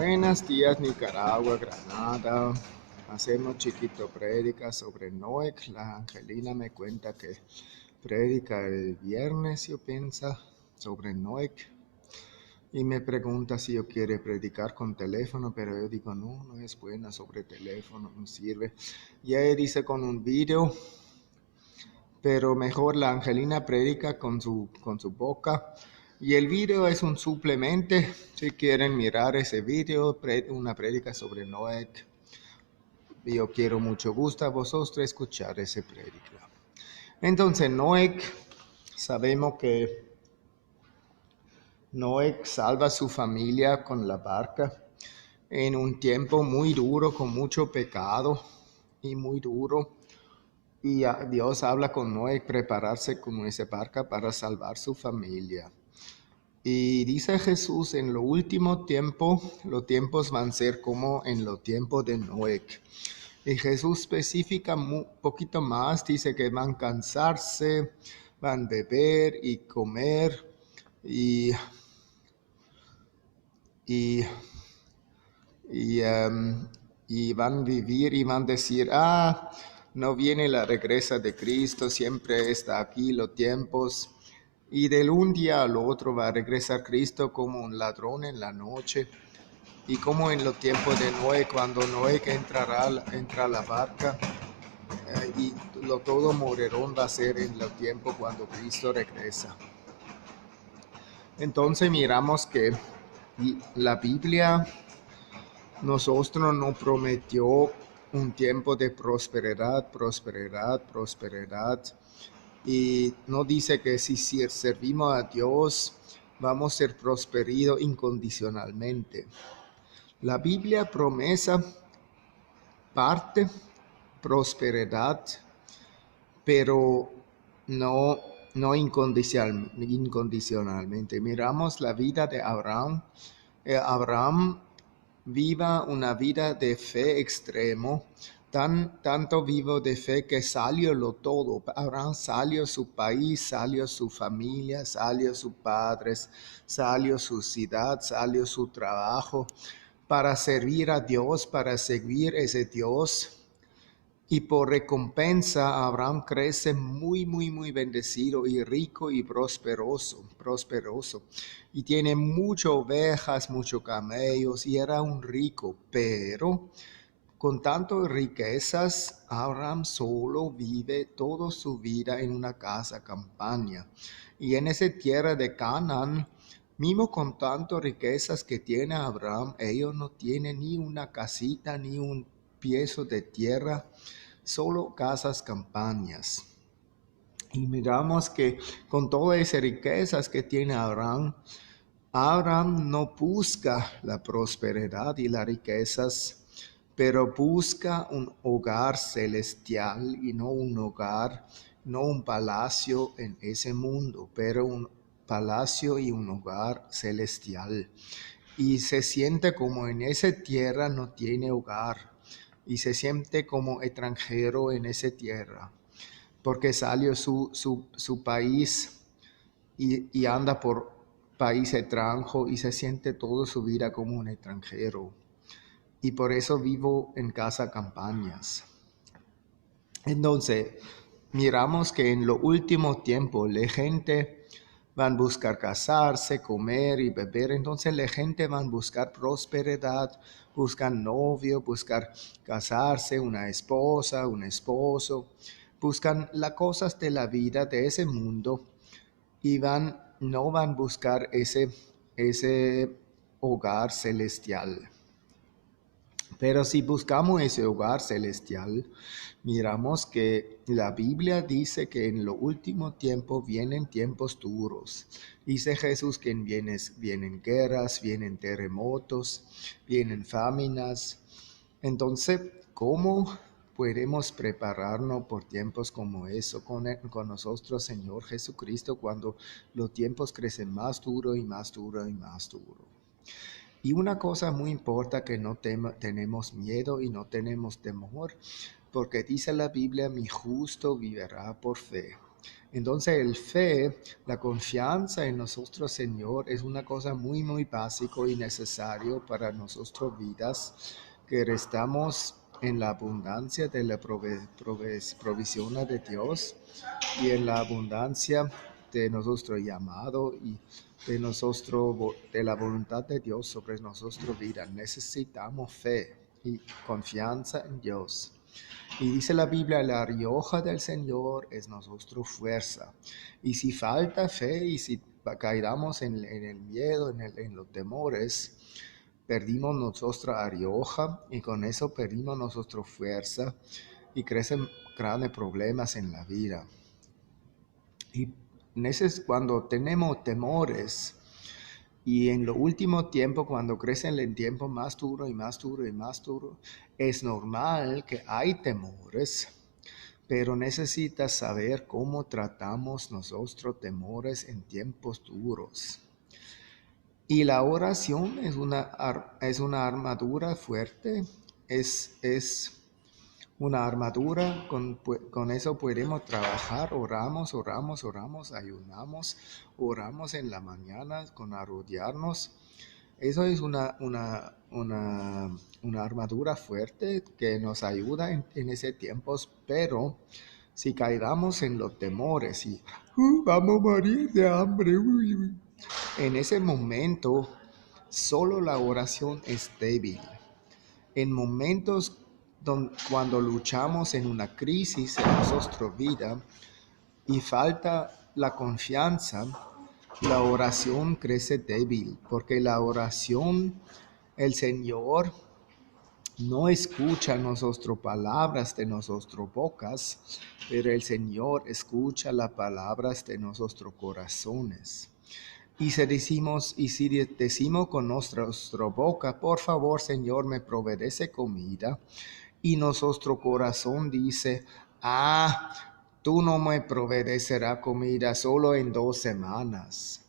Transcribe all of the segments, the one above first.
Buenos días, Nicaragua, Granada. Hacemos chiquito prédica sobre Noé. La Angelina me cuenta que prédica el viernes, yo pienso, sobre Noé. Y me pregunta si yo quiere predicar con teléfono, pero yo digo, no, no es buena sobre teléfono, no sirve. Y ella dice con un video, pero mejor la Angelina predica con su boca. Y el video es un suplemento, si quieren mirar ese video, una prédica sobre Noé. Yo quiero mucho gusto a vosotros escuchar ese prédica. Entonces, Noé, sabemos que Noé salva a su familia con la barca en un tiempo muy duro, con mucho pecado y muy duro. Y Dios habla con Noé prepararse con esa barca para salvar su familia. Y dice Jesús, en lo último tiempo, los tiempos van a ser como en los tiempos de Noé. Y Jesús especifica un poquito más, dice que van a cansarse, van a beber y comer y, y, y, y van a vivir y van a decir, no viene la regresa de Cristo, siempre está aquí los tiempos. Y del un día al otro va a regresar Cristo como un ladrón en la noche. Y como en los tiempos de Noé, cuando Noé entra a la barca, y todo morerón va a ser en los tiempos cuando Cristo regresa. Entonces miramos que la Biblia nosotros nos prometió un tiempo de prosperidad, prosperidad, prosperidad. Y no dice que si servimos a Dios vamos a ser prosperidos incondicionalmente. La Biblia promesa parte prosperidad, pero no incondicionalmente. Miramos la vida de Abraham. Abraham viva una vida de fe extremo, tanto vivo de fe que salió lo todo. Abraham salió su país, salió su familia, salió sus padres, salió su ciudad, salió su trabajo para servir a Dios, para seguir ese Dios. Y por recompensa Abraham crece muy, muy, muy bendecido y rico y prosperoso. Y tiene muchas ovejas, muchos camellos y era un rico. Pero con tantas riquezas, Abraham solo vive toda su vida en una casa campaña. Y en esa tierra de Canaán, mismo con tantas riquezas que tiene Abraham, ellos no tienen ni una casita, ni un piezo de tierra, solo casas campañas. Y miramos que con todas esas riquezas que tiene Abraham, Abraham no busca la prosperidad y las riquezas, pero busca un hogar celestial y no un hogar, no un palacio en ese mundo, pero un palacio y un hogar celestial. Y se siente como en esa tierra no tiene hogar y se siente como extranjero en esa tierra, porque salió su país y anda por país extranjero y se siente toda su vida como un extranjero. Y por eso vivo en casa campañas. Entonces, miramos que en los últimos tiempos la gente va a buscar casarse, comer y beber. Entonces la gente va a buscar prosperidad, buscan novio, buscar casarse, una esposa, un esposo. Buscan las cosas de la vida, de ese mundo, y no van a buscar ese hogar celestial. Pero si buscamos ese hogar celestial, miramos que la Biblia dice que en lo último tiempo vienen tiempos duros. Dice Jesús que vienen guerras, vienen terremotos, vienen fáminas. Entonces, ¿cómo podemos prepararnos por tiempos como eso con nosotros, Señor Jesucristo, cuando los tiempos crecen más duro y más duro y más duro? Y una cosa muy importante, que no tenemos miedo y no tenemos temor, porque dice la Biblia, mi justo vivirá por fe. Entonces el fe, la confianza en nuestro Señor es una cosa muy, muy básico y necesario para nuestras vidas, que restamos en la abundancia de la provisión de Dios y en la abundancia de nuestro llamado y de la voluntad de Dios sobre nuestra vida. Necesitamos fe y confianza en Dios. Y dice la Biblia, la rioja del Señor es nuestra fuerza. Y si falta fe y si caigamos en el miedo, en los temores, perdimos nuestra rioja y con eso perdimos nuestra fuerza y crecen grandes problemas en la vida. Y cuando tenemos temores, y en lo último tiempo, cuando crecen el tiempo más duro y más duro y más duro, es normal que hay temores, pero necesitas saber cómo tratamos nosotros temores en tiempos duros. Y la oración es una armadura fuerte, es una armadura, con eso podemos trabajar, oramos, ayunamos, oramos en la mañana con arrodillarnos. Eso es una armadura fuerte que nos ayuda en ese tiempo, pero si caigamos en los temores y vamos a morir de hambre, en ese momento solo la oración es débil. En momentos cuando luchamos en una crisis en nuestra vida y falta la confianza, la oración crece débil, porque la oración, el Señor no escucha nuestras palabras de nuestras bocas, pero el Señor escucha las palabras de nuestros corazones. Y si decimos con nuestra boca, por favor, Señor, me provee comida, y nuestro corazón dice, tú no me proveerás comida solo en 2 semanas.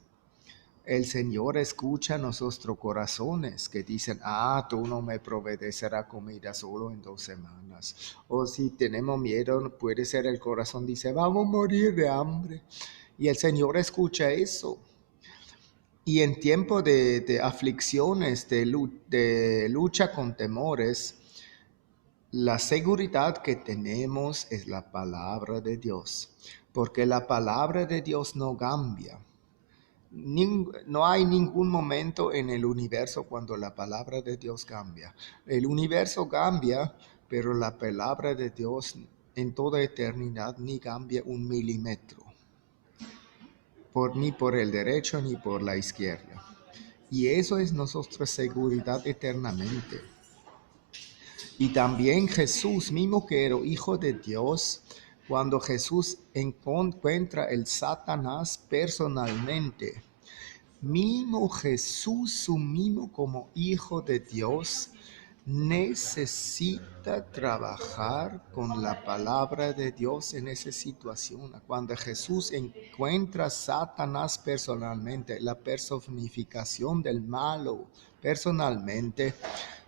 El Señor escucha nuestros corazones que dicen, tú no me proveerás comida solo en 2 semanas. O si tenemos miedo, puede ser el corazón dice, vamos a morir de hambre. Y el Señor escucha eso. Y en tiempo de aflicciones, de lucha con temores, la seguridad que tenemos es la palabra de Dios, porque la palabra de Dios no cambia. No hay ningún momento en el universo cuando la palabra de Dios cambia. El universo cambia, pero la palabra de Dios en toda eternidad ni cambia un milímetro, ni por el derecho ni por la izquierda. Y eso es nuestra seguridad eternamente. Y también Jesús, mismo que era hijo de Dios, cuando Jesús encuentra el Satanás personalmente, mismo Jesús, su mismo como hijo de Dios, necesita trabajar con la palabra de Dios en esa situación. Cuando Jesús encuentra a Satanás personalmente, la personificación del malo personalmente,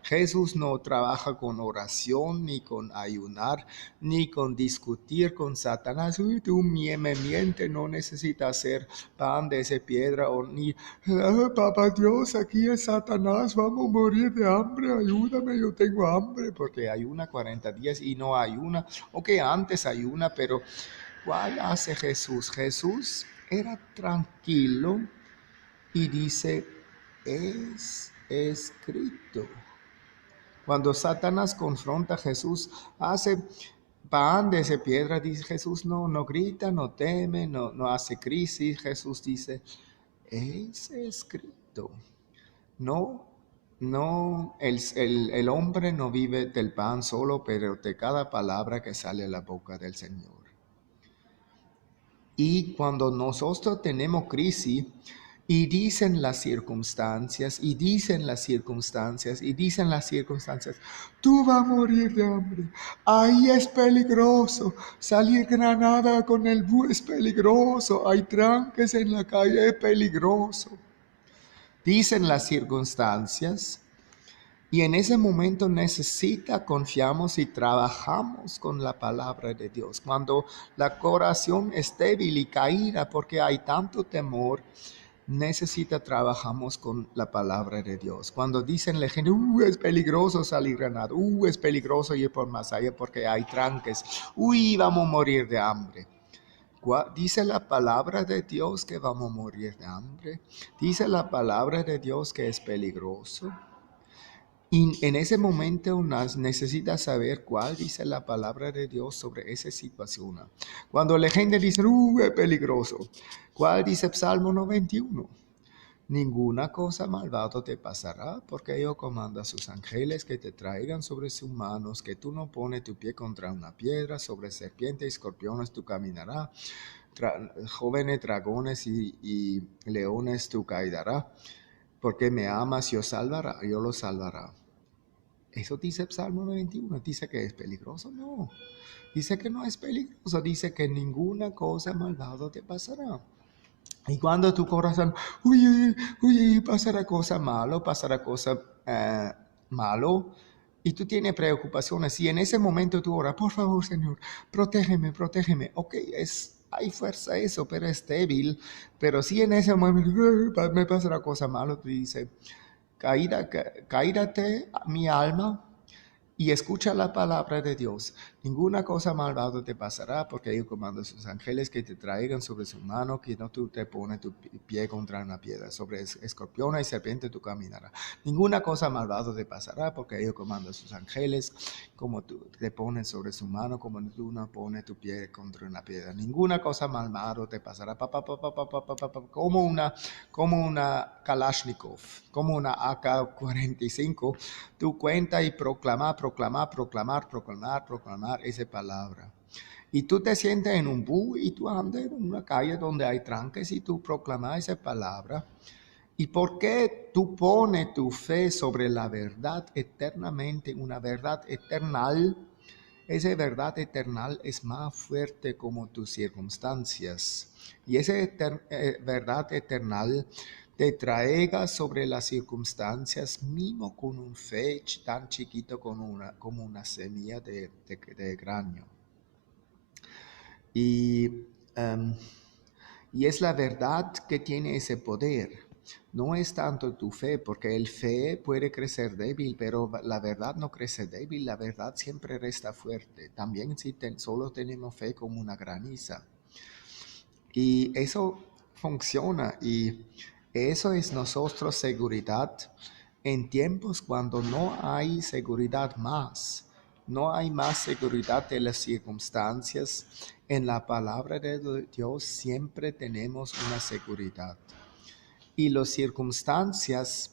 Jesús no trabaja con oración, ni con ayunar, ni con discutir con Satanás. Tú me mientes, no necesitas hacer pan de esa piedra, o ni, papá Dios, aquí es Satanás, vamos a morir de hambre, ayúdame, yo tengo hambre, porque ayuna 40 días y no ayuna, antes ayuna, pero ¿cuál hace Jesús? Jesús era tranquilo y dice, es escrito. Cuando Satanás confronta a Jesús, hace pan de esa piedra, dice Jesús, no grita, no teme, no hace crisis. Jesús dice, es escrito. El hombre no vive del pan solo, pero de cada palabra que sale a la boca del Señor. Y cuando nosotros tenemos crisis, y dicen las circunstancias, tú vas a morir de hambre, ahí es peligroso, salir Granada con el bus es peligroso, hay tranques en la calle, es peligroso. Dicen las circunstancias, Y en ese momento confiamos y trabajamos con la palabra de Dios. Cuando la corazón es débil y caída porque hay tanto temor, trabajamos con la palabra de Dios. Cuando dicen la gente, es peligroso salir a nadar, es peligroso ir por más allá porque hay tranques, vamos a morir de hambre. Dice la palabra de Dios que vamos a morir de hambre. Dice la palabra de Dios que es peligroso. Y en ese momento uno necesita saber cuál dice la palabra de Dios sobre esa situación. Cuando la gente dice, es peligroso, ¿cuál dice Salmo 91? Ninguna cosa malvada te pasará, porque Dios comanda a sus ángeles que te traigan sobre sus manos, que tú no pones tu pie contra una piedra, sobre serpientes y escorpiones tú caminarás, jóvenes dragones y leones tú caerás, porque me amas, yo lo salvará. Eso dice Salmo 91, dice que es peligroso, no. Dice que no es peligroso, dice que ninguna cosa malvada te pasará. Y cuando tu corazón, pasará cosa malo, y tú tienes preocupaciones, y en ese momento tú oras, por favor, Señor, protégeme. Ok, hay fuerza eso, pero es débil. Pero si en ese momento me pasará cosa malo, tú dices, caídate mi alma, y escucha la palabra de Dios. Ninguna cosa malvada te pasará, porque Él comanda a sus ángeles que te traigan sobre su mano, que no tú te pones tu pie contra una piedra. Sobre escorpión y serpiente tú caminarás. Ninguna cosa malvada te pasará, porque Él comanda a sus ángeles, como tú te pones sobre su mano, como tú no pones tu pie contra una piedra. Ninguna cosa malvada te pasará. Como una Kalashnikov, como una AK-45. Tú cuenta y proclamar esa palabra. Y tú te sientes en un bus y tú andas en una calle donde hay tranques y tú proclamas esa palabra. ¿Y por qué tú pones tu fe sobre la verdad eternamente, una verdad eternal? Esa verdad eternal es más fuerte como tus circunstancias. Y esa verdad eternal te traiga sobre las circunstancias, mismo con un fe tan chiquito como una semilla de grano. Y, um, y es la verdad que tiene ese poder. No es tanto tu fe, porque el fe puede crecer débil, pero la verdad no crece débil, la verdad siempre resta fuerte. También si solo tenemos fe como una graniza. Y eso funciona y eso es nosotros seguridad en tiempos cuando no hay seguridad más. No hay más seguridad de las circunstancias. En la palabra de Dios siempre tenemos una seguridad. Y las circunstancias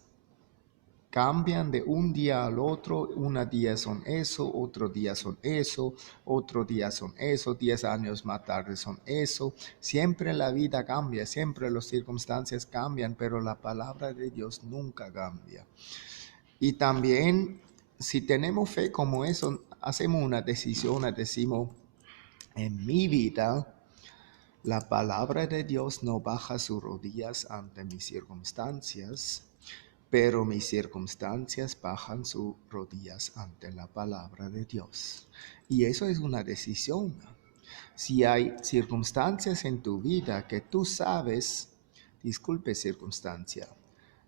cambian de un día al otro. Un día son eso, otro día son eso, otro día son eso, 10 años más tarde son eso. Siempre la vida cambia, siempre las circunstancias cambian, pero la palabra de Dios nunca cambia. Y también, si tenemos fe como eso, hacemos una decisión, decimos, en mi vida, la palabra de Dios no baja sus rodillas ante mis circunstancias, pero mis circunstancias bajan sus rodillas ante la palabra de Dios. Y eso es una decisión. Si hay circunstancias en tu vida que tú sabes, disculpe circunstancia,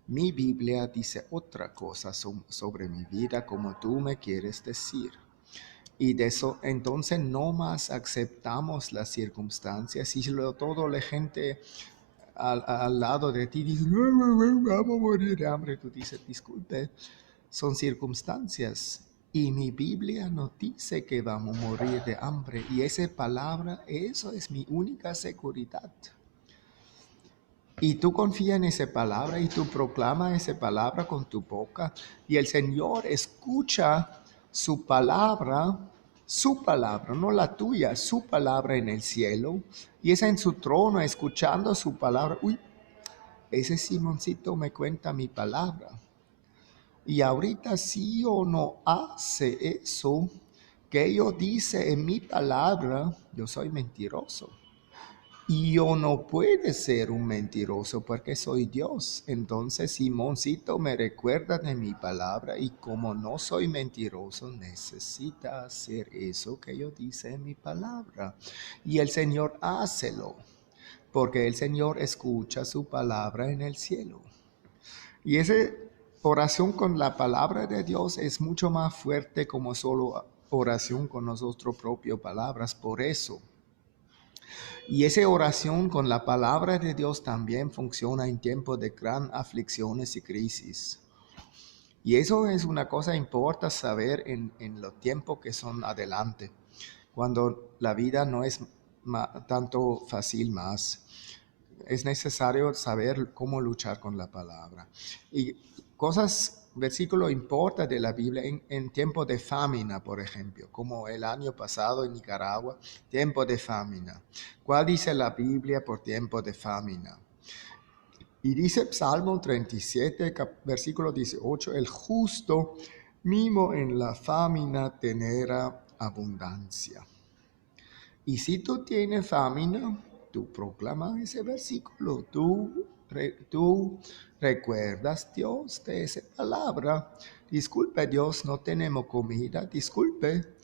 mi Biblia dice otra cosa sobre mi vida como tú me quieres decir. Y de eso, entonces no más aceptamos las circunstancias y toda la gente al lado de ti dice, vamos a morir de hambre. Tú dices, disculpe, son circunstancias. Y mi Biblia no dice que vamos a morir de hambre. Y esa palabra, eso es mi única seguridad. Y tú confías en esa palabra y tú proclamas esa palabra con tu boca. Y el Señor escucha su palabra, no la tuya, su palabra en el cielo. Y es en su trono escuchando su palabra. Ese Simoncito me cuenta mi palabra. Y ahorita sí o no hace eso que yo dice en mi palabra, yo soy mentiroso. Y yo no puedo ser un mentiroso porque soy Dios. Entonces Simoncito me recuerda de mi palabra y como no soy mentiroso, necesita hacer eso que yo dice en mi palabra. Y el Señor hácelo, porque el Señor escucha su palabra en el cielo. Y esa oración con la palabra de Dios es mucho más fuerte como solo oración con nuestras propias palabras. Por eso. Y esa oración con la palabra de Dios también funciona en tiempos de gran aflicciones y crisis. Y eso es una cosa importante saber en los tiempos que son adelante, cuando la vida no es tanto fácil más. Es necesario saber cómo luchar con la palabra. Y versículo importa de la Biblia en tiempo de famina, por ejemplo, como el año pasado en Nicaragua, tiempo de famina. ¿Cuál dice la Biblia por tiempo de famina? Y dice Salmo 37, versículo 18, el justo mismo en la famina tendrá abundancia. Y si tú tienes famina, tú proclamas ese versículo, tú recuerdas Dios de esa palabra. Disculpe Dios, no tenemos comida, disculpe,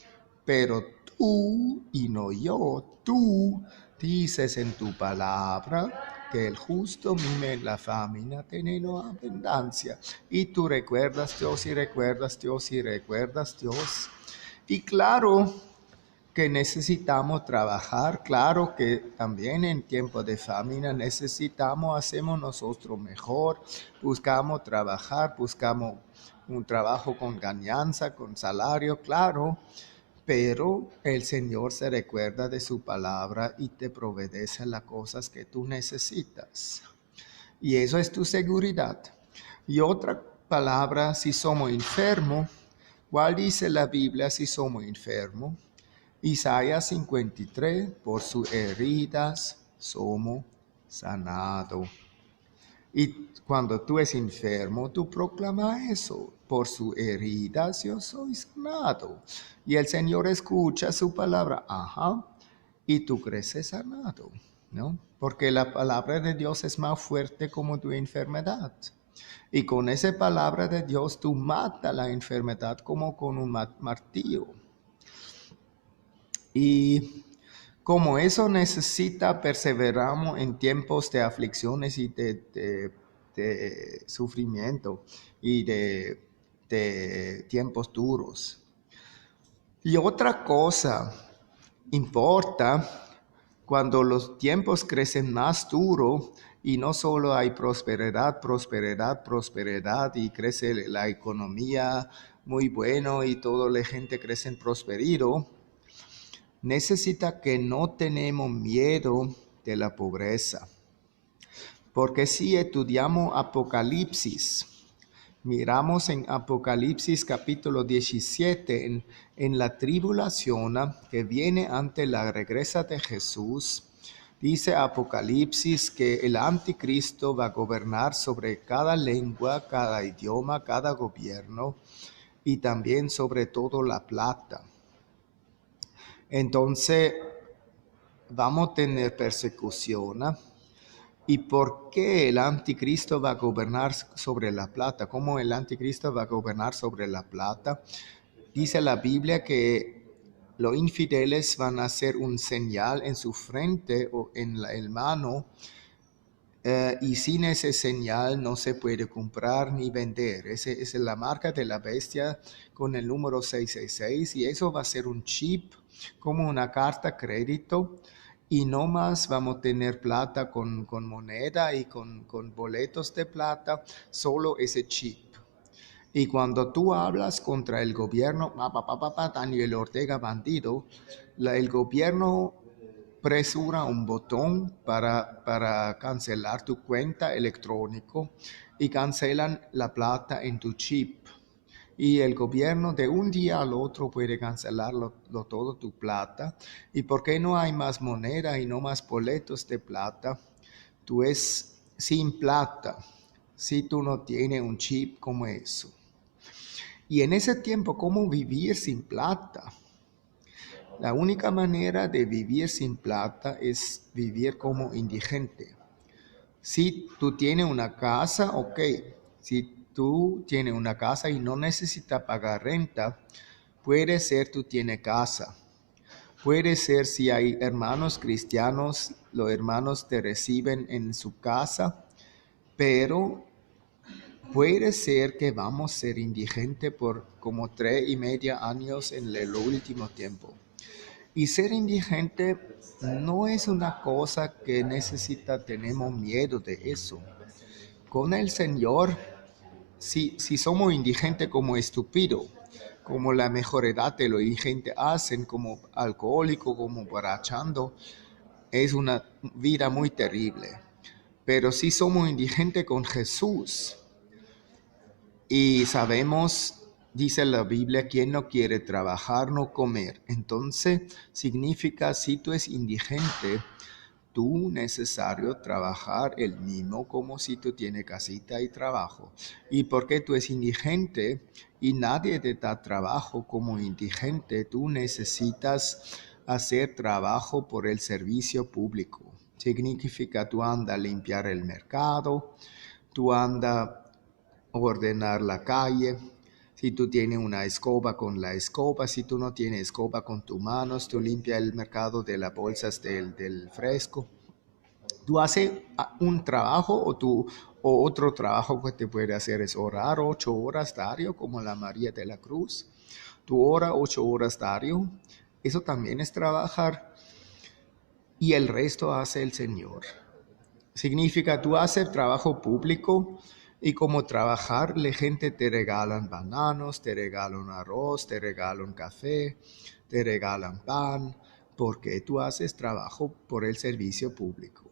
pero tú y no yo, tú dices en tu palabra que el justo mime la famina teniendo abundancia. Y tú recuerdas Dios y recuerdas Dios y recuerdas Dios. Y claro que necesitamos trabajar, claro que también en tiempo de famina hacemos nosotros mejor, buscamos trabajar, buscamos un trabajo con ganancia, con salario, claro, pero el Señor se recuerda de su palabra y te provee las cosas que tú necesitas. Y eso es tu seguridad. Y otra palabra, si somos enfermos, ¿cuál dice la Biblia si somos enfermos? Isaías 53, por sus heridas somos sanados. Y cuando tú eres enfermo, tú proclamas eso. Por sus heridas yo soy sanado. Y el Señor escucha su palabra, ajá, y tú creces sanado, ¿no? Porque la palabra de Dios es más fuerte como tu enfermedad. Y con esa palabra de Dios tú matas la enfermedad como con un martillo. Y como eso necesita, perseveramos en tiempos de aflicciones y de sufrimiento y de tiempos duros. Y otra cosa importa cuando los tiempos crecen más duro y no solo hay prosperidad y crece la economía muy bueno y toda la gente crece en prosperido. Necesita que no tenemos miedo de la pobreza. Porque si estudiamos Apocalipsis, miramos en Apocalipsis capítulo 17, en la tribulación que viene ante la regresa de Jesús, dice Apocalipsis que el anticristo va a gobernar sobre cada lengua, cada idioma, cada gobierno y también sobre todo la plata. Entonces, vamos a tener persecución. ¿Y por qué el anticristo va a gobernar sobre la plata? ¿Cómo el anticristo va a gobernar sobre la plata? Dice la Biblia que los infieles van a hacer un señal en su frente o en la mano. Y sin ese señal no se puede comprar ni vender. Esa es la marca de la bestia con el número 666 y eso va a ser un chip como una carta crédito y no más vamos a tener plata con moneda y con boletos de plata, solo ese chip. Y cuando tú hablas contra el gobierno, Daniel Ortega bandido, el gobierno presura un botón para cancelar tu cuenta electrónica y cancelan la plata en tu chip. Y el gobierno de un día al otro puede cancelar todo tu plata. ¿Y por qué no hay más moneda y no más boletos de plata? Tú es sin plata si tú no tienes un chip como eso. Y en ese tiempo, ¿cómo vivir sin plata? La única manera de vivir sin plata es vivir como indigente. Si tú tienes una casa, ok. Si tú tienes una casa y no necesitas pagar renta, puede ser tú tienes casa. Puede ser si hay hermanos cristianos, los hermanos te reciben en su casa, pero puede ser que vamos a ser indigentes por como 3.5 años en el último tiempo. Y ser indigente no es una cosa que tenemos miedo de eso. Con el Señor, si somos indigentes como estúpido, como la mejor edad de los indigentes hacen, como alcohólico, como borrachando, es una vida muy terrible. Pero si somos indigentes con Jesús y sabemos, dice la Biblia, quien no quiere trabajar, no comer. Entonces significa, si tú eres indigente, tú necesario trabajar el mismo como si tú tienes casita y trabajo. Y porque tú eres indigente y nadie te da trabajo como indigente, tú necesitas hacer trabajo por el servicio público. Significa tú andas a limpiar el mercado, tú andas a ordenar la calle. Si tú tienes una escoba, con la escoba; si tú no tienes escoba, con tus manos tú limpias el mercado de las bolsas del fresco. Tú haces un trabajo o otro trabajo que te puede hacer es orar 8 horas diario, como la María de la Cruz. Tú oras 8 horas diario, eso también es trabajar, y el resto hace el Señor. Significa, tú haces trabajo público y como trabajar, la gente te regalan bananos, te regalan arroz, te regalan café, te regalan pan, porque tú haces trabajo por el servicio público.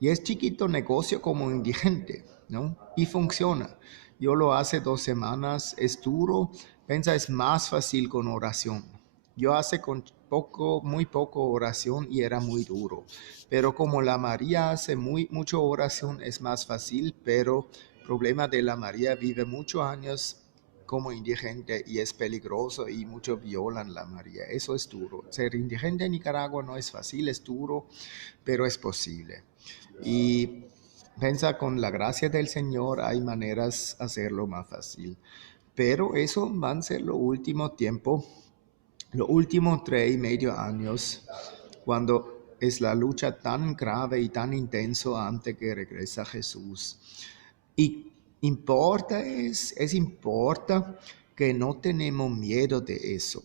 Y es chiquito negocio como indigente, ¿no? Y funciona. Yo lo hace 2 semanas, es duro, piensa, es más fácil con oración. Yo hace con muy poco oración y era muy duro. Pero como la María hace mucho oración, es más fácil, pero el problema de la María, vive muchos años como indigente y es peligroso y muchos violan la María. Eso es duro. Ser indigente en Nicaragua no es fácil, es duro, pero es posible. Y piensa, con la gracia del Señor hay maneras de hacerlo más fácil. Pero eso van a ser los últimos tiempos, los últimos 3.5 años, cuando es la lucha tan grave y tan intenso antes que regresa Jesús. Y importa que no tenemos miedo de eso.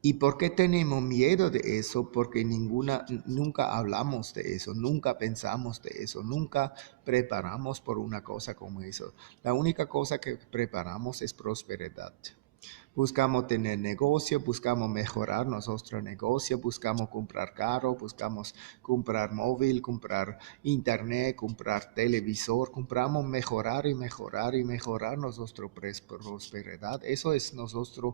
¿Y por qué tenemos miedo de eso? Porque nunca hablamos de eso, nunca pensamos de eso, nunca preparamos por una cosa como eso. La única cosa que preparamos es prosperidad. Buscamos tener negocio, buscamos mejorar nuestro negocio, buscamos comprar carro, buscamos comprar móvil, comprar internet, comprar televisor. Compramos mejorar y mejorar y mejorar nuestra prosperidad. Eso es nuestra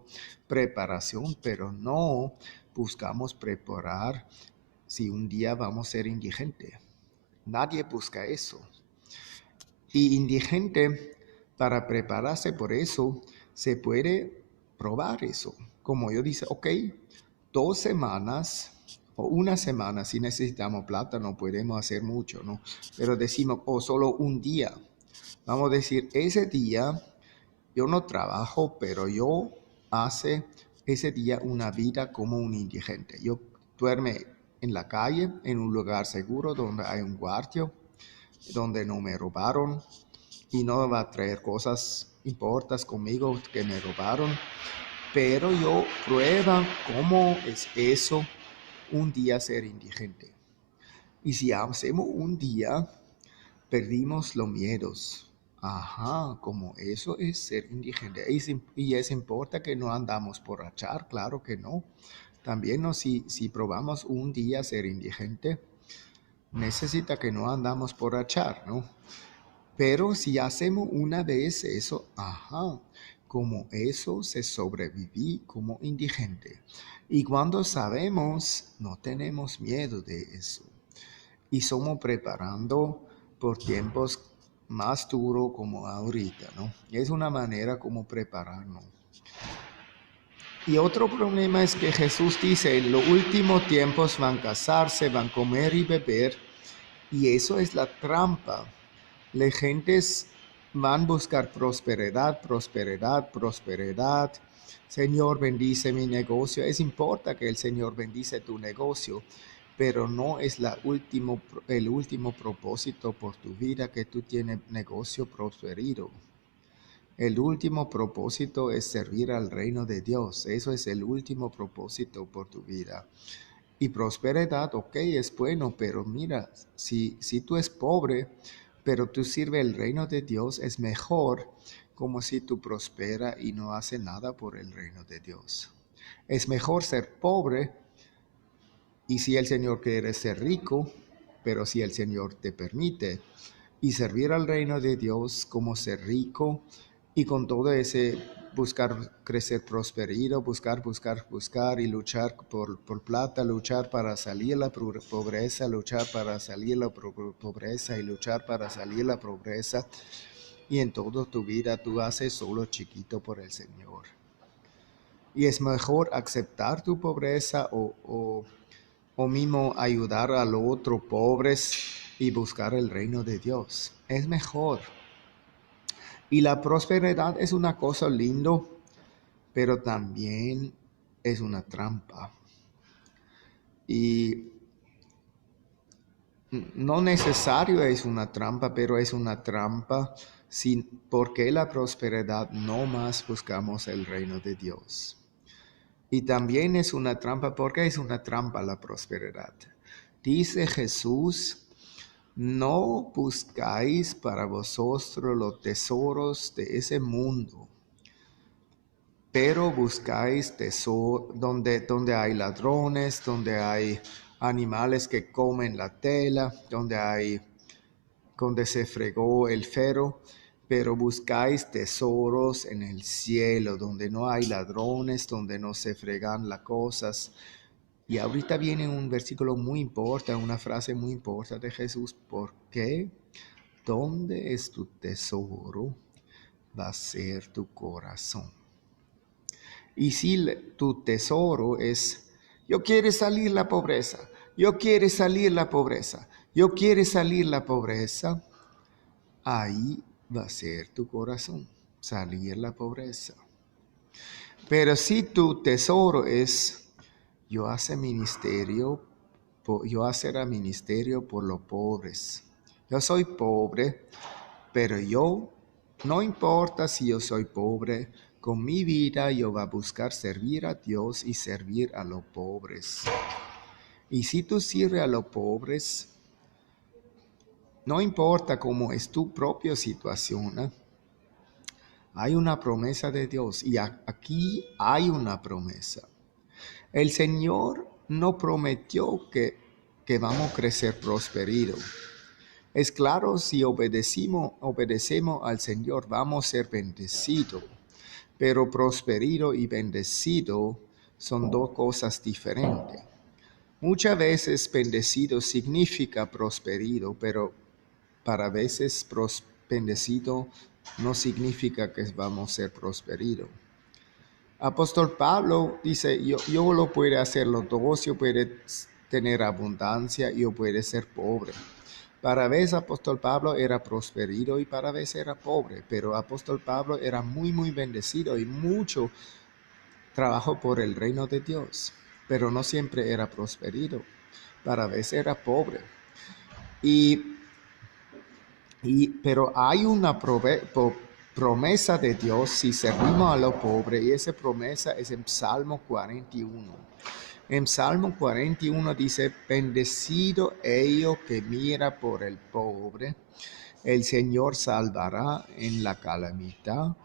preparación, pero no buscamos preparar si un día vamos a ser indigentes. Nadie busca eso. Y indigente, para prepararse por eso, se puede probar eso. Como yo dice, ok, 2 semanas o una semana, si necesitamos plata, no podemos hacer mucho, ¿no? Pero decimos, solo un día. Vamos a decir, ese día yo no trabajo, pero yo hace ese día una vida como un indigente. Yo duerme en la calle, en un lugar seguro, donde hay un guardia, donde no me robaron, y no va a traer cosas importantes conmigo que me robaron. Pero yo prueba cómo es eso un día ser indigente. Y si hacemos un día, perdimos los miedos. Ajá, como eso es ser indigente. Y es importa que no andamos por achar, claro que no. También no, si probamos un día ser indigente, necesita que no andamos por achar, ¿no? Pero si hacemos una vez eso, ajá, como eso se sobreviví como indigente. Y cuando sabemos, no tenemos miedo de eso. Y somos preparando por tiempos más duros como ahorita, ¿no? Es una manera como prepararnos. Y otro problema es que Jesús dice, en los últimos tiempos van a casarse, van a comer y beber, y eso es la trampa. Las gentes van a buscar prosperidad, prosperidad, prosperidad. Señor, bendice mi negocio. Es importa que el Señor bendice tu negocio, pero no es el último propósito por tu vida que tú tienes negocio prosperado. El último propósito es servir al reino de Dios. Eso es el último propósito por tu vida. Y prosperidad, ok, es bueno, pero mira, si tú es pobre, pero tú sirves el reino de Dios, es mejor como si tú prospera y no hace nada por el reino de Dios. Es mejor ser pobre y si el Señor quiere ser rico, pero si el Señor te permite, y servir al reino de Dios como ser rico y con todo ese buscar crecer prosperado, buscar y luchar por plata, luchar para salir la pobreza, luchar para salir la pobreza y luchar para salir la pobreza. Y en toda tu vida tú haces solo chiquito por el Señor. Y es mejor aceptar tu pobreza o mismo ayudar a los otros pobres y buscar el reino de Dios. Es mejor. Y la prosperidad es una cosa lindo, pero también es una trampa. Y no necesario es una trampa, pero es una trampa porque la prosperidad no más buscamos el reino de Dios. Y también es una trampa porque es una trampa la prosperidad. Dice Jesús, no buscáis para vosotros los tesoros de ese mundo, pero buscáis tesoro donde hay ladrones, donde hay animales que comen la tela, donde se fregó el ferro, pero buscáis tesoros en el cielo, donde no hay ladrones, donde no se fregan las cosas. Y ahorita viene un versículo muy importante, una frase muy importante de Jesús, porque donde es tu tesoro, va a ser tu corazón. Y si tu tesoro es, yo quiero salir la pobreza, yo quiero salir la pobreza, yo quiero salir la pobreza, ahí va a ser tu corazón, salir la pobreza. Pero si tu tesoro es, yo hacer ministerio por los pobres. Yo soy pobre, pero yo, no importa si yo soy pobre, con mi vida yo voy a buscar servir a Dios y servir a los pobres. Y si tú sirves a los pobres, no importa cómo es tu propia situación, ¿eh? Hay una promesa de Dios y aquí hay una promesa. El Señor no prometió que vamos a crecer prosperido. Es claro, si obedecemos al Señor, vamos a ser bendecidos. Pero prosperido y bendecido son dos cosas diferentes. Muchas veces bendecido significa prosperido, pero para veces bendecido no significa que vamos a ser prosperidos. Apóstol Pablo dice, yo lo puedo hacer los dos, yo puedo tener abundancia, yo puedo ser pobre. Para veces apóstol Pablo era prosperido y para veces era pobre, pero apóstol Pablo era muy, muy bendecido y mucho trabajo por el reino de Dios, pero no siempre era prosperido, para veces era pobre. Pero hay una promesa de Dios si servimos a los pobres, y esa promesa es en Salmo 41. En Salmo 41 dice, bendecido ellos que mira por el pobre, el Señor salvará en la calamidad,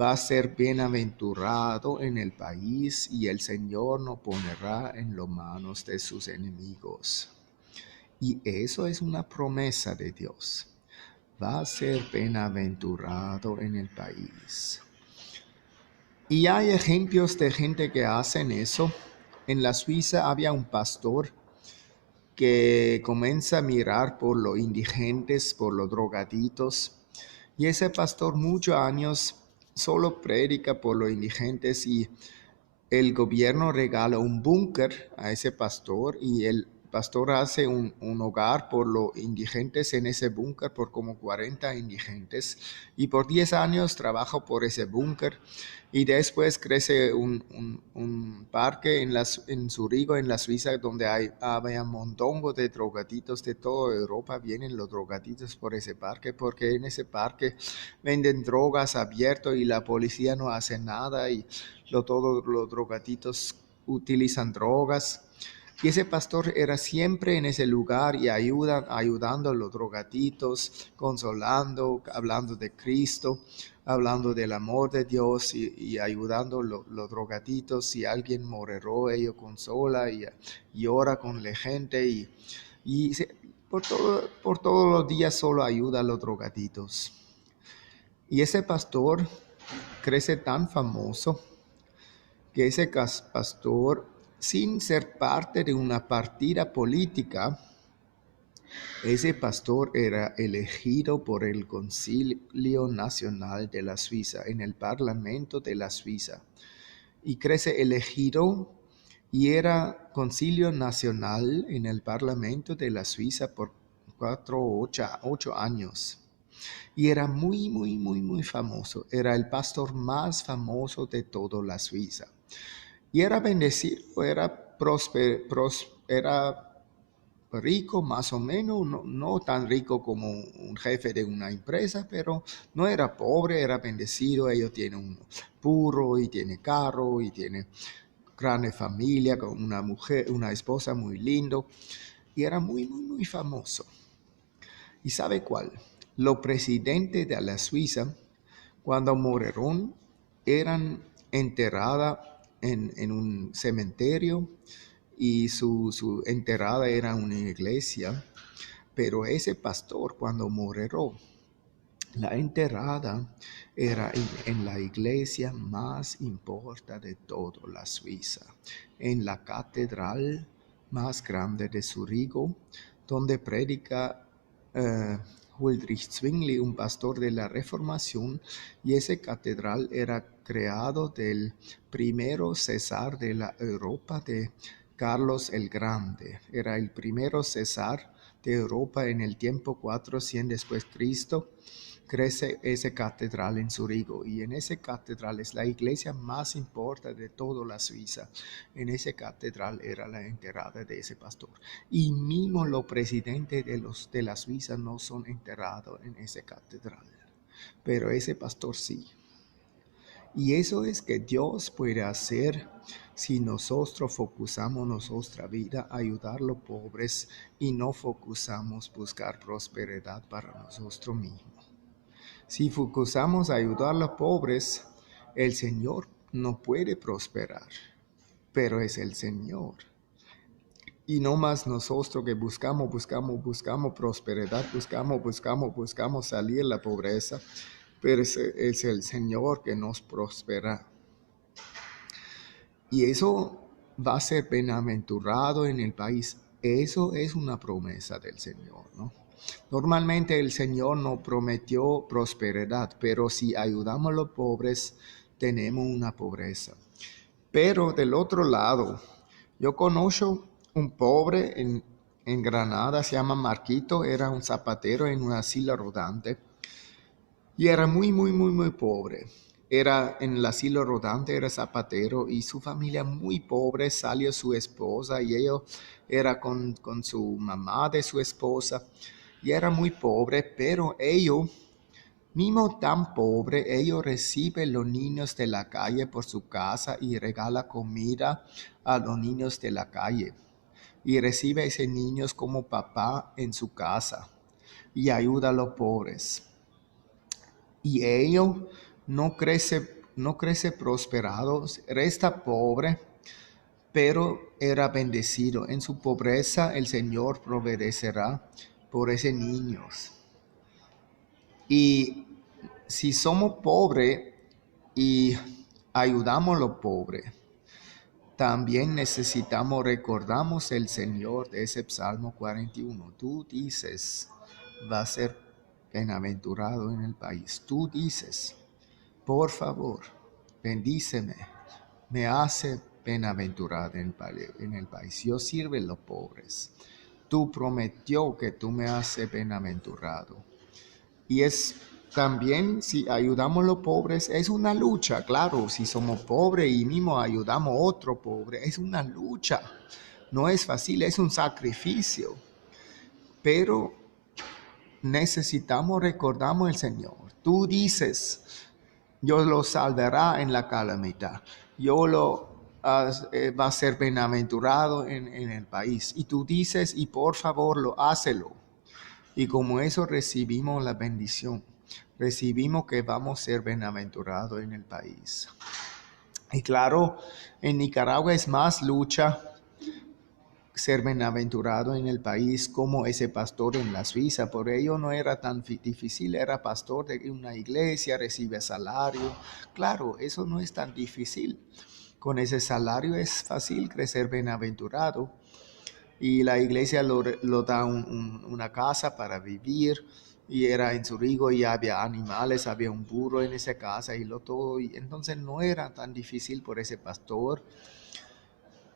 va a ser bienaventurado en el país y el Señor no pondrá en las manos de sus enemigos. Y eso es una promesa de Dios. Va a ser bienaventurado en el país. Y hay ejemplos de gente que hacen eso. En la Suiza había un pastor que comienza a mirar por los indigentes, por los drogaditos. Y ese pastor muchos años solo predica por los indigentes y el gobierno regala un búnker a ese pastor y el pastor hace un hogar por los indigentes en ese búnker, por como 40 indigentes, y por 10 años trabaja por ese búnker y después crece un parque en Zurigo, en la Suiza, donde había un montón de drogaditos de toda Europa. Vienen los drogaditos por ese parque porque en ese parque venden drogas abierto y la policía no hace nada y todos los drogaditos utilizan drogas. Y ese pastor era siempre en ese lugar y ayudando a los drogaditos, consolando, hablando de Cristo, hablando del amor de Dios y ayudando a los drogaditos. Si alguien moreró, ellos consola y ora con la gente por todos los días solo ayuda a los drogaditos. Y ese pastor crece tan famoso que ese pastor, sin ser parte de una partida política, ese pastor era elegido por el Concilio Nacional de la Suiza, en el Parlamento de la Suiza. Y crece elegido y era Concilio Nacional en el Parlamento de la Suiza por 8 años. Y era muy, muy, muy, muy famoso. Era el pastor más famoso de toda la Suiza. Y era bendecido, era próspero, era rico más o menos, no tan rico como un jefe de una empresa, pero no era pobre, era bendecido. Ellos tienen un burro y tiene carro y tiene grande familia con una mujer, una esposa muy lindo. Y era muy, muy, muy famoso. ¿Y sabe cuál? Los presidentes de la Suiza, cuando murieron, eran enterradas en un cementerio y su enterrada era una iglesia, pero ese pastor cuando murió, la enterrada era en la iglesia más importante de toda la Suiza, en la catedral más grande de Zurigo, donde predica Huldrych Zwingli, un pastor de la Reformación, y esa catedral era creado del primero César de la Europa de Carlos el Grande. Era el primero César de Europa en el tiempo 400 después de Cristo. Crece esa catedral en Zurigo y en esa catedral es la iglesia más importante de toda la Suiza. En esa catedral era la enterrada de ese pastor. Y mismo los presidentes de la Suiza no son enterrados en esa catedral, pero ese pastor sí. Y eso es que Dios puede hacer si nosotros focusamos nuestra vida a ayudar a los pobres y no focusamos buscar prosperidad para nosotros mismos. Si focusamos a ayudar a los pobres, el Señor no puede prosperar, pero es el Señor. Y no más nosotros que buscamos prosperidad, buscamos salir de la pobreza, pero es el Señor que nos prospera. Y eso va a ser bienaventurado en el país. Eso es una promesa del Señor, ¿no? Normalmente el Señor no prometió prosperidad, pero si ayudamos a los pobres, tenemos una pobreza. Pero del otro lado, yo conozco un pobre en Granada, se llama Marquito, era un zapatero en una silla rodante y era muy, muy, muy, muy pobre. Era en la silla rodante, era zapatero y su familia muy pobre, salió su esposa y ellos era con su mamá de su esposa y era muy pobre, pero ellos, mismo tan pobre, ellos reciben los niños de la calle por su casa y regala comida a los niños de la calle y recibe a esos niños como papá en su casa y ayuda a los pobres. Y ellos no crece prosperado, resta pobre, pero era bendecido. En su pobreza el Señor proveerá por esos niños. Y si somos pobres y ayudamos a los pobres, también recordamos el Señor de ese Salmo 41. Tú dices, va a ser bienaventurado en el país. Tú dices, por favor, bendíceme, me hace bienaventurado en el país. Yo sirve a los pobres. Tú prometió que tú me haces bienaventurado. Y es también, si ayudamos a los pobres, es una lucha, claro, si somos pobres y mismo ayudamos a otro pobre, es una lucha. No es fácil, es un sacrificio. Pero necesitamos recordamos el Señor. Tú dices, yo lo salvará en la calamidad. Yo lo va a ser bienaventurado en el país. Y tú dices, y por favor, hácelo. Y como eso recibimos la bendición. Recibimos que vamos a ser bienaventurados en el país. Y claro, en Nicaragua es más lucha ser bienaventurado en el país como ese pastor en la Suiza. Por ello no era tan difícil, era pastor de una iglesia, recibe salario. Claro, eso no es tan difícil. Con ese salario es fácil crecer bienaventurado. Y la iglesia lo da una casa para vivir. Y era en Zurigo y había animales, había un burro en esa casa y lo todo. Y entonces no era tan difícil por ese pastor.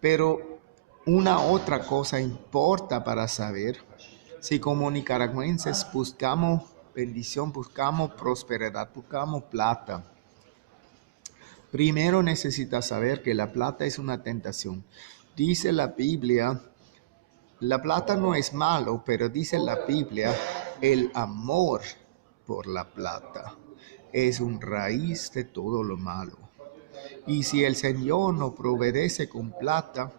Pero una otra cosa importa para saber si como nicaragüenses buscamos bendición, buscamos prosperidad, buscamos plata. Primero necesitas saber que la plata es una tentación. Dice la Biblia, la plata no es malo, pero dice la Biblia, el amor por la plata es un raíz de todo lo malo. Y si el Señor nos provee con plata,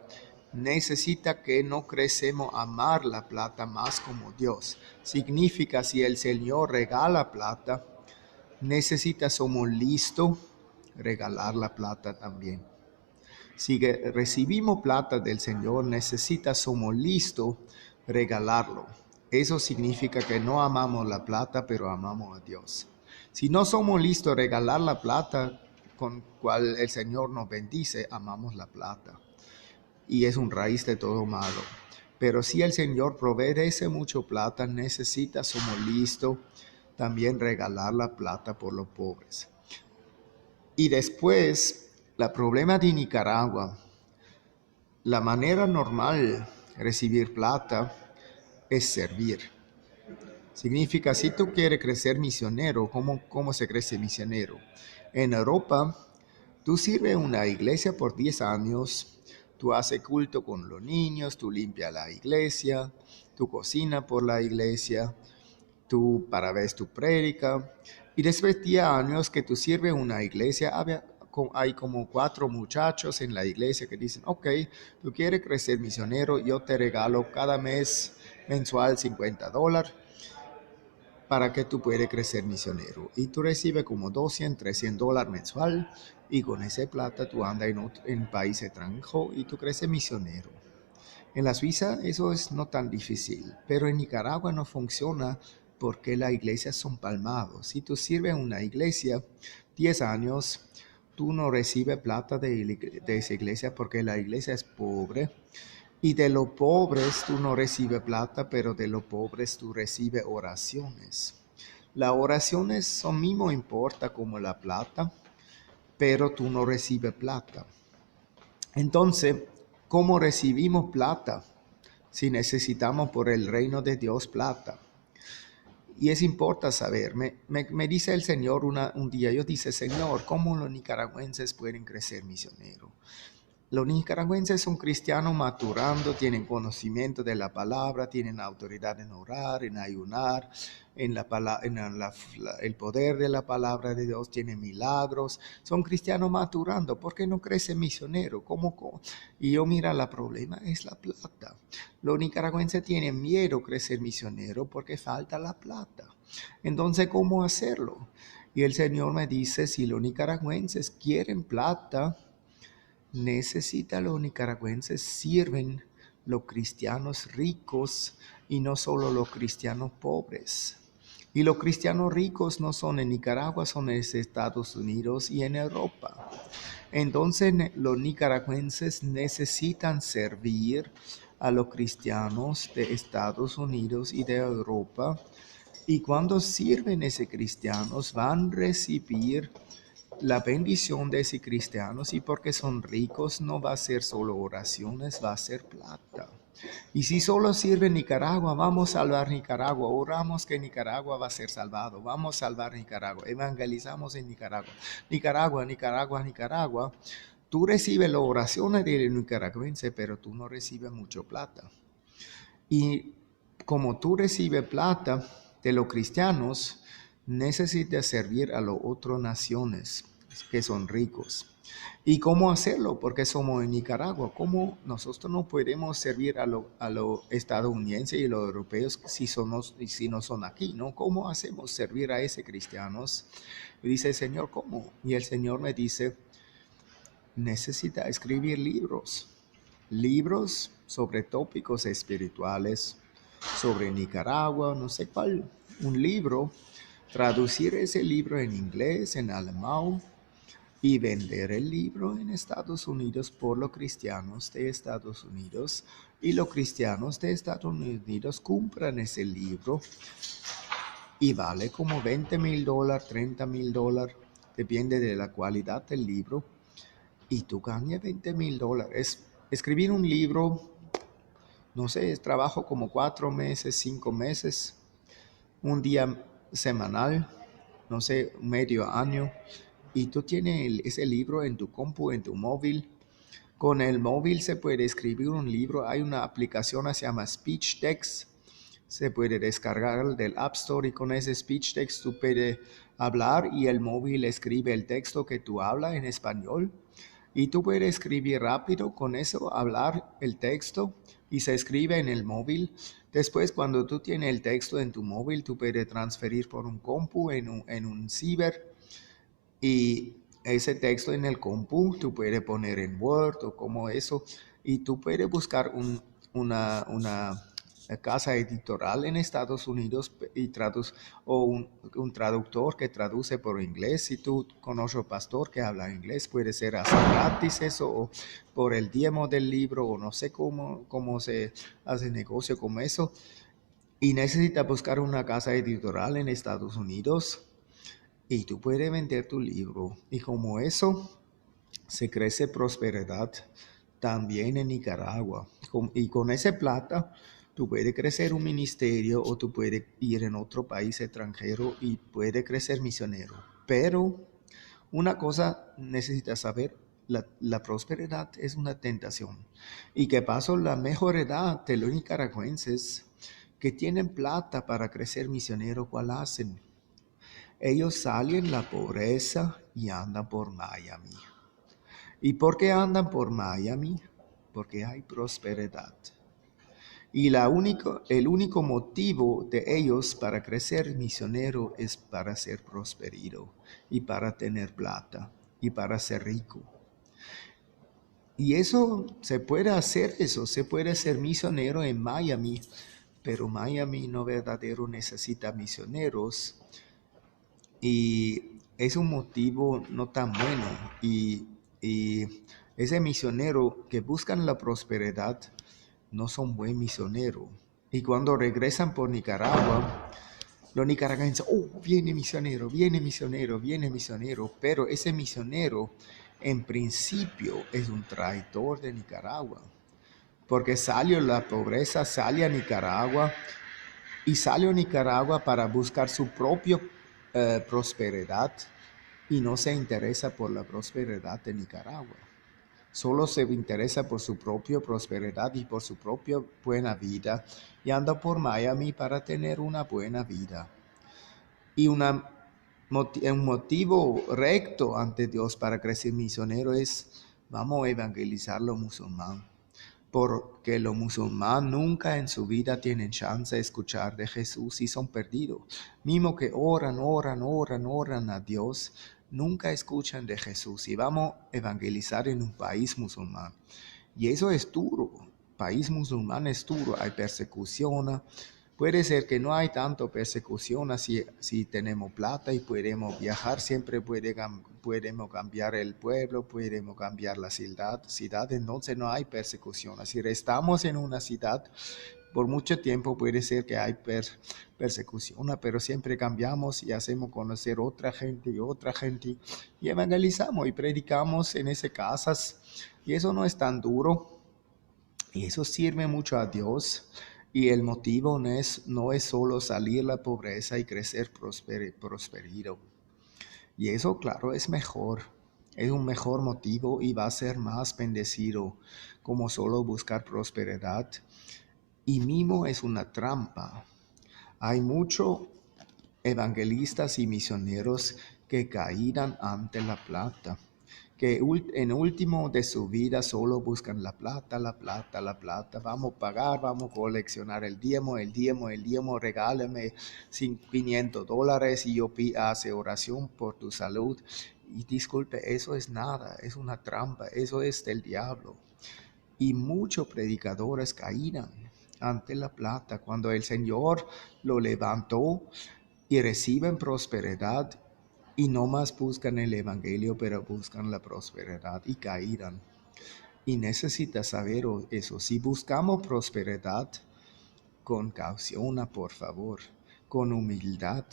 necesita que no crecemos a amar la plata más como Dios. Significa si el Señor regala plata, necesita somos listos regalar la plata también. Si recibimos plata del Señor, necesita somos listos regalarlo. Eso significa que no amamos la plata, pero amamos a Dios. Si no somos listos a regalar la plata con cual el Señor nos bendice, amamos la plata. Y es un raíz de todo malo. Pero si el Señor provee ese mucho plata, necesita somos listos también regalar la plata por los pobres. Y después, el problema de Nicaragua, la manera normal de recibir plata es servir. Significa, si tú quieres crecer misionero, ¿cómo se crece misionero? En Europa, tú sirves una iglesia por 10 años, tú haces culto con los niños, tú limpias la iglesia, tú cocinas por la iglesia, tú para ver tu prédica. Y después de 10 años que tú sirves una iglesia, hay como 4 muchachos en la iglesia que dicen, ok, tú quieres crecer misionero, yo te regalo cada mes mensual $50 para que tú puedas crecer misionero. Y tú recibes como $200, $300 mensual y con esa plata tú andas en país extranjero y tú creces misionero. En la Suiza eso es no tan difícil, pero en Nicaragua no funciona porque las iglesias son palmados. Si tú sirves en una iglesia 10 años, tú no recibes plata de esa iglesia porque la iglesia es pobre. Y de los pobres tú no recibes plata, pero de los pobres tú recibes oraciones. Las oraciones son mismo importa como la plata, pero tú no recibes plata. Entonces, ¿cómo recibimos plata? Si necesitamos por el reino de Dios plata. Y es importante saber, me dice el Señor un día, yo dice, Señor, ¿cómo los nicaragüenses pueden crecer misioneros? Los nicaragüenses son cristianos maturando, tienen conocimiento de la palabra, tienen autoridad en orar, en ayunar, en el poder de la palabra de Dios, tienen milagros. Son cristianos maturando. ¿Por qué no crecen misioneros? Y yo mira, el problema es la plata. Los nicaragüenses tienen miedo a crecer misionero porque falta la plata. Entonces, ¿cómo hacerlo? Y el Señor me dice, si los nicaragüenses quieren plata, los nicaragüenses sirven los cristianos ricos y no solo los cristianos pobres. Y los cristianos ricos no son en Nicaragua, son en Estados Unidos y en Europa. Entonces los nicaragüenses necesitan servir a los cristianos de Estados Unidos y de Europa. Y cuando sirven a esos cristianos van a recibir la bendición de ese cristianos y porque son ricos no va a ser solo oraciones, va a ser plata. Y si solo sirve Nicaragua, vamos a salvar Nicaragua, oramos que Nicaragua va a ser salvado, vamos a salvar Nicaragua, evangelizamos en Nicaragua, Nicaragua, Nicaragua, Nicaragua. Tú recibes las oraciones del nicaragüense, pero tú no recibes mucho plata. Y como tú recibes plata de los cristianos, necesitas servir a las otras naciones que son ricos. ¿Y cómo hacerlo? Porque somos en Nicaragua. ¿Cómo nosotros no podemos servir a los estadounidenses y los europeos si no son aquí? ¿No? ¿Cómo hacemos servir a esos cristianos? Y dice el Señor, ¿cómo? Y el Señor me dice, necesita escribir libros sobre tópicos espirituales, sobre Nicaragua, no sé cuál, un libro, traducir ese libro en inglés, en alemán, y vender el libro en Estados Unidos por los cristianos de Estados Unidos, y los cristianos de Estados Unidos compran ese libro y vale como $20,000, $30,000, depende de la calidad del libro, y tú ganas $20,000. Escribir un libro, no sé, es trabajo como 4 meses, 5 meses, un día semanal, no sé, medio año, y tú tienes ese libro en tu compu, en tu móvil. Con el móvil se puede escribir un libro. Hay una aplicación que se llama SpeechText. Se puede descargar del App Store y con ese SpeechText tú puedes hablar y el móvil escribe el texto que tú hablas en español. Y tú puedes escribir rápido con eso, hablar el texto y se escribe en el móvil. Después, cuando tú tienes el texto en tu móvil, tú puedes transferir por un compu en un ciber y ese texto en el compu tú puedes poner en Word o como eso y tú puedes buscar una casa editorial en Estados Unidos o un traductor que traduce por inglés. Si tú conoces un pastor que habla inglés, puede ser así gratis eso o por el diezmo del libro o no sé cómo se hace negocio con eso. Y necesita buscar una casa editorial en Estados Unidos y tú puedes vender tu libro. Y como eso, se crece prosperidad también en Nicaragua. Y con esa plata, tú puedes crecer un ministerio o tú puedes ir en otro país extranjero y puede crecer misionero. Pero una cosa necesitas saber, la prosperidad es una tentación. Y que pasó la mejor edad de los nicaragüenses que tienen plata para crecer misionero, ¿cuál hacen? Ellos salen de la pobreza y andan por Miami. ¿Y por qué andan por Miami? Porque hay prosperidad. Y el único motivo de ellos para crecer misionero es para ser prosperido y para tener plata y para ser rico. Y eso se puede hacer, se puede ser misionero en Miami, pero Miami no verdadero necesita misioneros. Y es un motivo no tan bueno. Y ese misionero que buscan la prosperidad no son buen misionero. Y cuando regresan por Nicaragua, los nicaragüenses, oh, viene misionero, viene misionero, viene misionero. Pero ese misionero en principio es un traidor de Nicaragua. Porque salió de la pobreza, sale a Nicaragua y salió a Nicaragua para buscar su propia prosperidad y no se interesa por la prosperidad de Nicaragua. Solo se interesa por su propia prosperidad y por su propia buena vida y anda por Miami para tener una buena vida. Y un motivo recto ante Dios para crecer misionero es vamos a evangelizar los musulmanes. Porque los musulmanes nunca en su vida tienen chance de escuchar de Jesús y son perdidos. Mismo que oran a Dios, nunca escuchan de Jesús. Y vamos a evangelizar en un país musulmán. Y eso es duro. País musulmán es duro. Hay persecución. Puede ser que no hay tanto persecución si tenemos plata y podemos viajar, siempre podemos cambiar el pueblo, podemos cambiar la ciudad, entonces no hay persecución. Si estamos en una ciudad Por mucho tiempo puede ser que hay persecución, pero siempre cambiamos y hacemos conocer otra gente y evangelizamos y predicamos en esas casas y eso no es tan duro y eso sirve mucho a Dios. Y el motivo no es solo salir de la pobreza y crecer próspero. Y eso, claro, es mejor. Es un mejor motivo y va a ser más bendecido como solo buscar prosperidad. Y mimo es una trampa. Hay muchos evangelistas y misioneros que caían ante la plata, que en último de su vida solo buscan la plata, la plata, la plata. Vamos a pagar, vamos a coleccionar el diezmo, regálame $500 y yo hace oración por tu salud. Y disculpe, eso es nada, es una trampa, eso es del diablo. Y muchos predicadores caían ante la plata cuando el Señor lo levantó y reciben prosperidad y no más buscan el evangelio, pero buscan la prosperidad y caerán. Y necesitas saber eso. Si buscamos prosperidad, con caución, por favor, con humildad.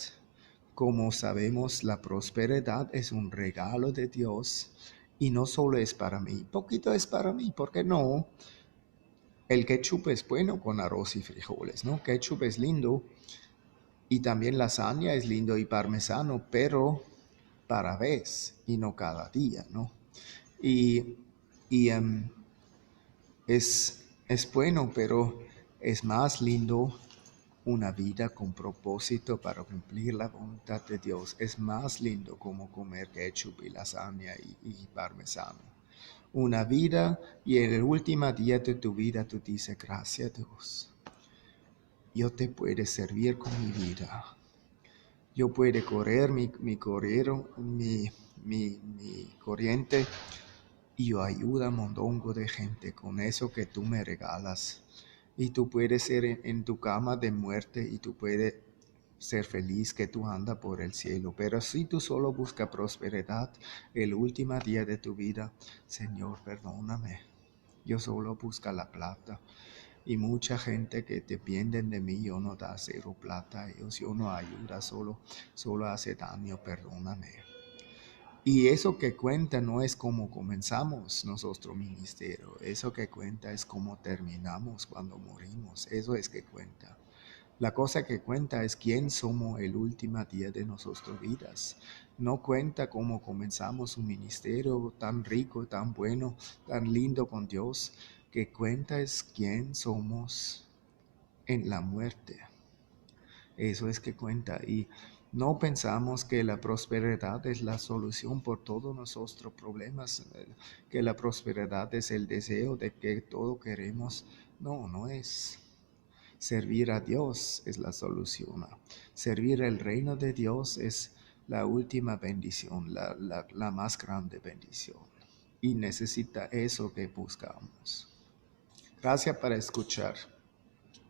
Como sabemos, la prosperidad es un regalo de Dios y no solo es para mí, poquito es para mí, ¿por qué no? El ketchup es bueno con arroz y frijoles, ¿no? Ketchup es lindo y también lasaña es lindo y parmesano, pero para vez y no cada día, ¿no? Y, y es bueno, pero es más lindo una vida con propósito para cumplir la voluntad de Dios. Es más lindo como comer ketchup y lasaña y parmesano. Una vida y en el último día de tu vida tú dices, gracias a Dios, yo te puedo servir con mi vida. Yo puedo correr mi corriente y yo ayudo a un montón de gente con eso que tú me regalas. Y tú puedes ser en tu cama de muerte y tú puedes ser feliz que tú andas por el cielo. Pero si tú solo buscas prosperidad el último día de tu vida, Señor, perdóname. Yo solo busco la plata. Y mucha gente que dependen de mí, yo no da cero plata a ellos, yo no ayuda, solo hace daño, perdóname. Y eso que cuenta no es cómo comenzamos nuestro ministerio, eso que cuenta es cómo terminamos cuando morimos, eso es que cuenta. La cosa que cuenta es quién somos el último día de nuestras vidas. No cuenta cómo comenzamos un ministerio tan rico, tan bueno, tan lindo con Dios. Que cuenta es quién somos en la muerte. Eso es que cuenta. Y no pensamos que la prosperidad es la solución por todos nuestros problemas, que la prosperidad es el deseo de que todo queremos. No, no es. Servir a Dios es la solución. Servir el reino de Dios es la última bendición, la más grande bendición. Y necesita eso que buscamos. Gracias por escuchar.